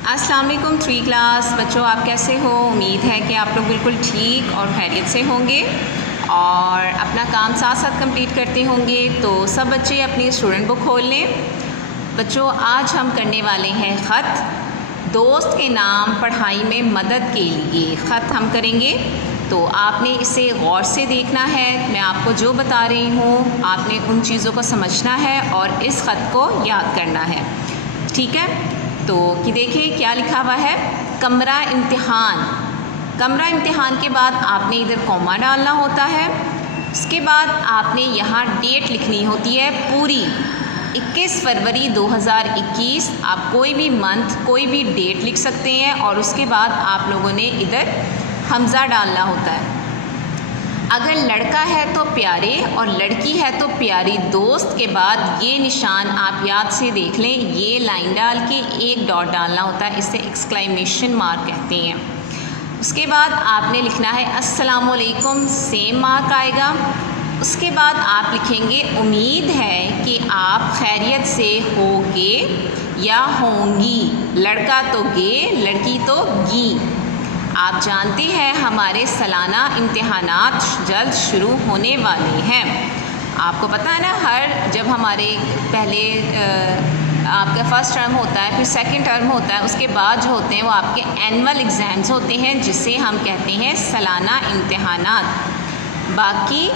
अस्सलाम वालेकुम 3 क्लास बच्चों, आप कैसे हो। उम्मीद है कि आप लोग बिल्कुल ठीक और खैरियत से होंगे और अपना काम साथ साथ कंप्लीट करते होंगे। तो सब बच्चे अपनी स्टूडेंट बुक खोल लें। बच्चों, आज हम करने वाले हैं ख़त। दोस्त के नाम पढ़ाई में मदद के लिए ख़त हम करेंगे। तो आपने इसे गौर से देखना है। मैं आपको जो बता रही हूँ आपने उन चीज़ों को समझना है और इस ख़त को याद करना है, ठीक है। तो कि देखिए क्या लिखा हुआ है, कमरा इम्तिहान। कमरा इम्तिहान के बाद आपने इधर कॉमा डालना होता है। उसके बाद आपने यहाँ डेट लिखनी होती है पूरी 21 फरवरी 2021। आप कोई भी मंथ कोई भी डेट लिख सकते हैं और उसके बाद आप लोगों ने इधर हमज़ा डालना होता है। अगर लड़का है तो प्यारे और लड़की है तो प्यारी दोस्त के बाद ये निशान आप याद से देख लें। ये लाइन डाल के एक डॉट डालना होता है, इसे एक्सक्लेमेशन मार्क कहते हैं। उसके बाद आपने लिखना है अस्सलामुअलैकुम, सेम मार्क आएगा। उसके बाद आप लिखेंगे उम्मीद है कि आप खैरियत से होगे या होंगी। लड़का तो गे, लड़की तो गी। आप जानते हैं हमारे सालाना इम्तिहानात जल्द शुरू होने वाले हैं। आपको पता है ना, जब हमारे पहले आपका फ़र्स्ट टर्म होता है, फिर सेकंड टर्म होता है, उसके बाद जो होते हैं वो आपके एनुअल एग्ज़ाम्स होते हैं, जिसे हम कहते हैं सालाना इम्तिहानात। बाकी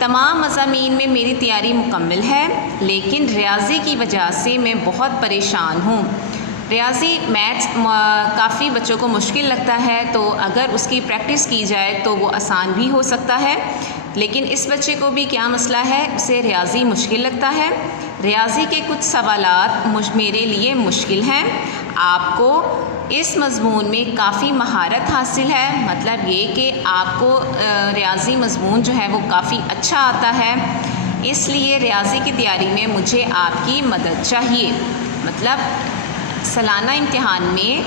तमाम मज़ामीन में मेरी तैयारी मुकम्मल है, लेकिन रियाज़ी की वजह से मैं बहुत परेशान हूँ। रियाज़ी मैथ्स काफ़ी बच्चों को मुश्किल लगता है, तो अगर उसकी प्रैक्टिस की जाए तो वो आसान भी हो सकता है। लेकिन इस बच्चे को भी क्या मसला है, उसे रियाज़ी मुश्किल लगता है। रियाज़ी के कुछ सवालात मेरे लिए मुश्किल हैं। आपको इस मज़मून में काफ़ी महारत हासिल है, मतलब ये कि आपको रियाज़ी मज़मून जो है वो काफ़ी अच्छा आता है। इसलिए रियाज़ी की तैयारी में मुझे आपकी मदद चाहिए। मतलब सालाना इम्तिहान में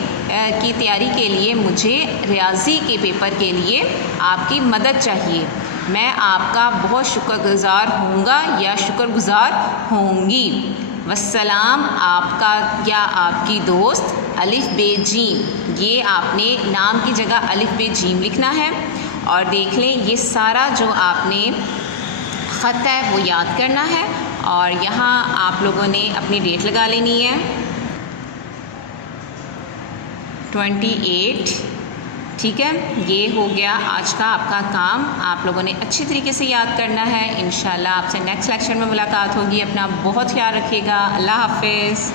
की तैयारी के लिए मुझे रियाज़ी के पेपर के लिए आपकी मदद चाहिए। मैं आपका बहुत शुक्रगुज़ार होऊंगा या शुक्रगुज़ार होंगी। वस्सलाम, आपका या आपकी दोस्त अलिफ बे जीम। ये आपने नाम की जगह अलिफ बे जीम लिखना है। और देख लें, ये सारा जो आपने ख़त है वो याद करना है और यहाँ आप लोगों ने अपनी डेट लगा लेनी है 28, ठीक है। ये हो गया आज का आपका काम। आप लोगों ने अच्छी तरीके से याद करना है। इंशाल्लाह आपसे नेक्स्ट लेक्चर में मुलाकात होगी। अपना बहुत ख्याल रखिएगा। अल्लाह हाफ़िज़।